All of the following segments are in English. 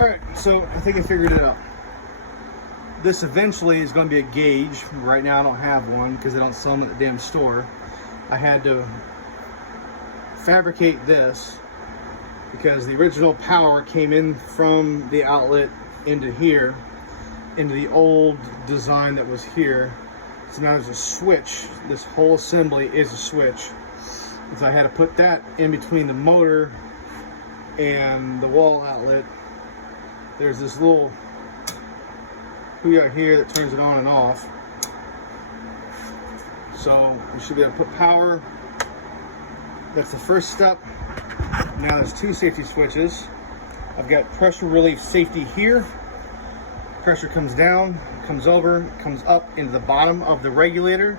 Alright, so I think I figured it out. This eventually is going to be a gauge. Right now I don't have one because they don't sell them at the damn store. I had to fabricate this because the original power came in from the outlet into here, into the old design that was here. So now there's a switch. This whole assembly is a switch. So I had to put that in between the motor and the wall outlet. There's this little here that turns it on and off. So you should be able to put power. That's the first step. Now there's two safety switches. I've got pressure relief safety here. Pressure comes down, comes over, comes up into the bottom of the regulator.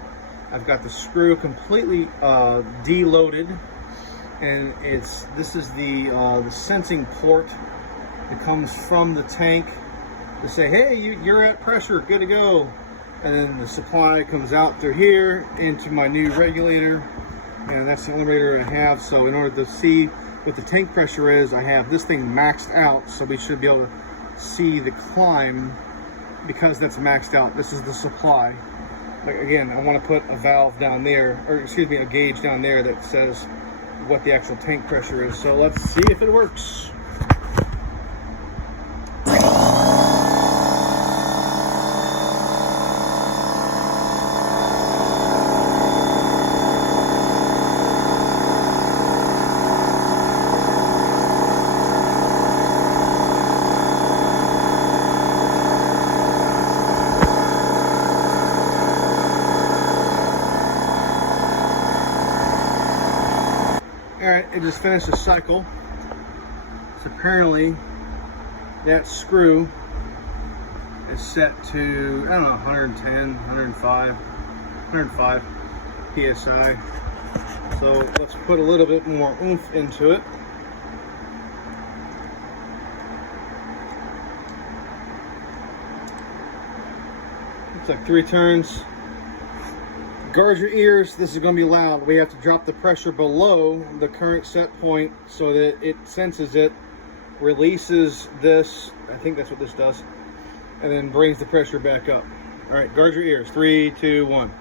I've got the screw completely deloaded, and this is the sensing port that comes from the tank to say, hey, you're at pressure, good to go. And then the supply comes out through here into my new regulator, and that's the only regulator I have. So in order to see what the tank pressure is, I have this thing maxed out, so we should be able to see the climb because that's maxed out. This is the supply. Like, again, I want to put a valve down there, or excuse me, a gauge down there that says what the actual tank pressure is. So let's see if it works. Alright, it just finished a cycle. So apparently that screw is set to, I don't know, 110, 105 PSI. So let's put a little bit more oomph into it. It's like 3 turns. Guard your ears, this is going to be loud. We have to drop the pressure below the current set point so that it senses it, releases this, I think that's what this does, and then brings the pressure back up. All right, guard your ears. 3, 2, 1.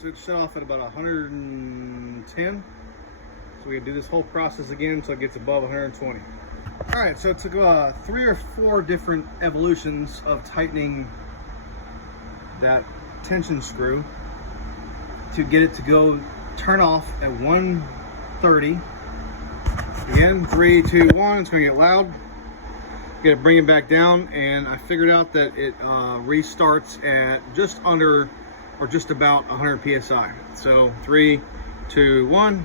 So it shut off at about 110. So we can do this whole process again until it gets above 120. All right, so it took 3 or 4 different evolutions of tightening that tension screw to get it to go turn off at 130. Again, 3, 2, 1, it's gonna get loud. Gotta bring it back down, and I figured out that it restarts at just under or just about 100 PSI. So 3, 2, 1.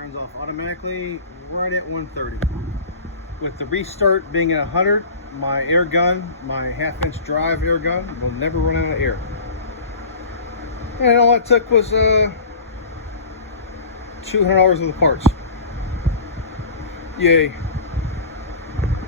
turns off automatically right at 130. With the restart being at 100, my air gun, my half-inch drive air gun, will never run out of air. And all it took was $200 of the parts. Yay.